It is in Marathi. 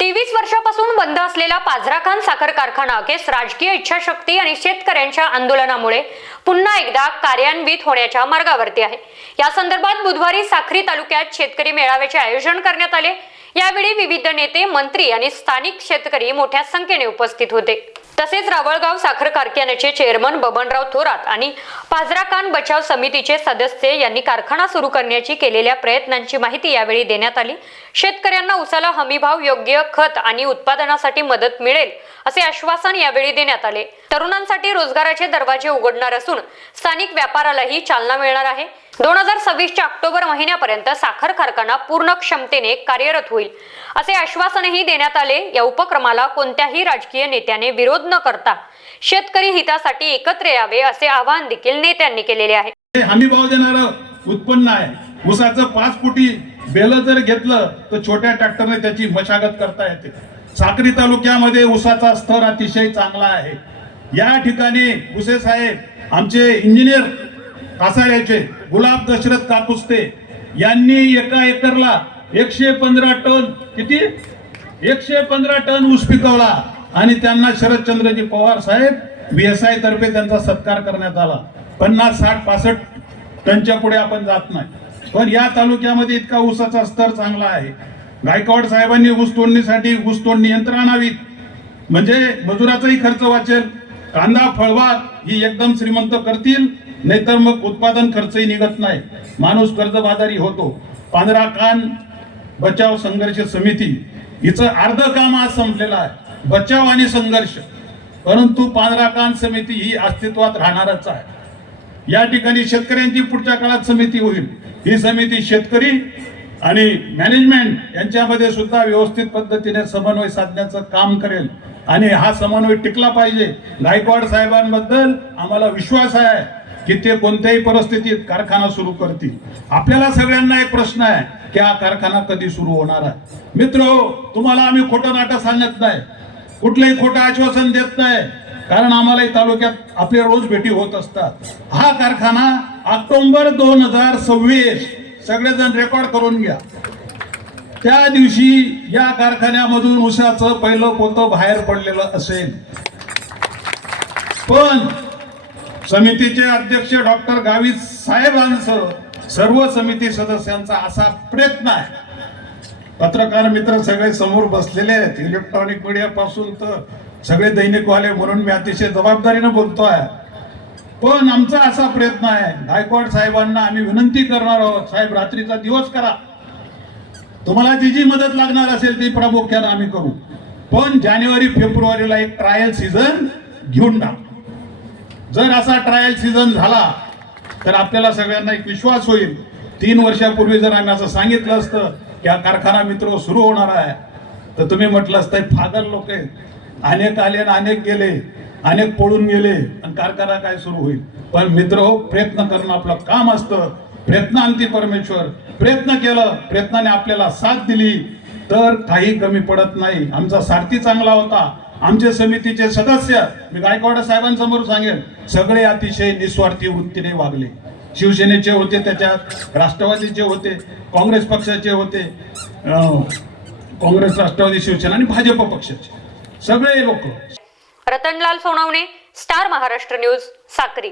तेवीस वर्षापासून बंद असलेला पाझराखान साखर कारखाना केस राजकीय इच्छाशक्ती आणि शेतकऱ्यांच्या आंदोलनामुळे पुन्हा एकदा कार्यान्वित होण्याच्या मार्गावरती आहे. या संदर्भात बुधवारी साखरी तालुक्यात शेतकरी मेळाव्याचे आयोजन करण्यात आले. यावेळी विविध नेते मंत्री आणि स्थानिक शेतकरी मोठ्या संख्येने उपस्थित होते. तसेच रावळगाव साखर कारखान्याचे चेअरमन बबनराव थोरात आणि पाजराकान बचाव समितीचे सदस्य यांनी कारखाना सुरू करण्याची केलेल्या प्रयत्नांची माहिती यावेळी देण्यात आली. शेतकऱ्यांना उसाला हमीभाव योग्य खत आणि उत्पादनासाठी मदत मिळेल असे आश्वासन यावेळी देण्यात आले. तरुणांसाठी रोजगाराचे दरवाजे उघडणार असून स्थानिक व्यापारालाही चालना मिळणार आहे. दोन हजार सव्वीसच्या ऑक्टोबर महिन्यापर्यंत साखर कारखाना पूर्ण क्षमतेने कार्यरत होईल असे आश्वासनही देण्यात आले. या उपक्रमाला कोणत्याही राजकीय नेत्याने विरोध न करता शेतकरी हितासाठी एकत्र यावे असे आवाहन देखील नेत्यांनी केलेले आहे. हमी भाव देणारं उत्पन्न आहे. ऊसाचं पाच फुटी बेल जर घेतलं तर छोट्या ट्रॅक्टरने त्याची मशागत करता येते. साक्री तालुक्यामध्ये ऊसाचा स्तर अतिशय चांगला आहे. या ठिकाणी उसे साहेब आमचे इंजिनियर कासाऱ्याचे गुलाब दशरथ कापुस्ते यांनी एका एकरला एकशे पंधरा टन किती? एकशे पंधरा टन ऊस पिकवला. आणि त्यांना शरदचंद्रजी पवार साहेब बी एस आय तर्फे त्यांचा सत्कार करण्यात आला. पन्नास साठ पासष्ट टनच्या पुढे आपण जात नाही. पण या तालुक्यामध्ये इतका ऊसाचा स्तर चांगला आहे. गायकवाड साहेबांनी ऊस तोडणीसाठी ऊस तोडणी यंत्र आणावीत. म्हणजे मजुराचाही खर्च वाचेल. कांदा फळबाग ही एकदम श्रीमंत करतील नाहीतर मग उत्पादन खर्चही निघत नाही. माणूस कर्जबाजारी होतो. पांढरा कान बचाव संघर्ष समिती. हिचं अर्ध काम आज संपलेलं आहे. बचाव आणि संघर्ष. परंतु पांढरा कान समिती ही अस्तित्वात राहणारच आहे. या ठिकाणी शेतकऱ्यांची पुढच्या काळात समिती होईल. ही समिती शेतकरी आणि मॅनेजमेंट यांच्यामध्ये सुद्धा व्यवस्थित पद्धतीने समन्वय साधण्याचं काम करेल. आणि हा समन्वय टिकला पाहिजे. गायकवाड साहेबांबद्दल आम्हाला विश्वास आहे की ते कोणत्याही परिस्थितीत कारखाना सुरू करतील. आपल्याला सगळ्यांना एक प्रश्न आहे की हा कारखाना कधी सुरू होणार आहे? मित्र तुम्हाला आम्ही खोटं नाटक सांगत नाही. कुठलंही खोटं आश्वासन देत नाही. कारण आम्हालाही तालुक्यात आपल्या रोज भेटी होत असतात. हा कारखाना ऑक्टोबर दोन हजार सव्वीस. सगळेजण रेकॉर्ड करून घ्या. त्या दिवशी या कारखान्यामधून उसाचं पहिलं पोतं बाहेर पडलेलं असेल. पण समितीचे अध्यक्ष डॉक्टर गावित साहेबांसह सर्व समिती सदस्यांचा असा प्रयत्न आहे. पत्रकार मित्र सगळे समोर बसलेले आहेत. इलेक्ट्रॉनिक मीडिया पासून तर सगळे दैनिकवाले म्हणून मी अतिशय जबाबदारीनं बोलतोय. पण आमचा असा प्रयत्न आहे. गायकवाड साहेबांना आम्ही विनंती करणार आहोत साहेब रात्रीचा दिवस करा. तुम्हाला जी जी मदत लागणार असेल ती प्रामुख्यानं आम्ही करू. पण जानेवारी फेब्रुवारीला एक ट्रायल सीझन घेऊन टाक. जर असा ट्रायल सीझन झाला तर आपल्याला सगळ्यांना एक विश्वास होईल. तीन वर्षापूर्वी जर आम्ही असं सांगितलं असतं की हा कारखाना मित्र सुरू होणार आहे तर तुम्ही म्हटलं असतं फादर लोक आहेत. अनेक आले आणि अनेक गेले अनेक पळून गेले आणि कारखाना काय सुरू होईल? पण मित्र हो प्रयत्न करणं आपलं काम असतं. प्रयत्नांती परमेश्वर प्रयत्न केलं प्रयत्नाने आपल्याला साथ दिली. तर काही कमी पडत नाही. आमचा सारथी चांगला होता. आमचे समितीचे सदस्य मी गायकवाड साहेबांसमोर सांगेन सगळे अतिशय निस्वार्थी वृत्तीने वागले. शिवसेनेचे होते त्याच्यात राष्ट्रवादीचे होते काँग्रेस पक्षाचे होते काँग्रेस राष्ट्रवादी शिवसेना आणि भाजप पक्षाचे. सगळे लोक. Ratanlal Sonawane star Maharashtra news Sakri.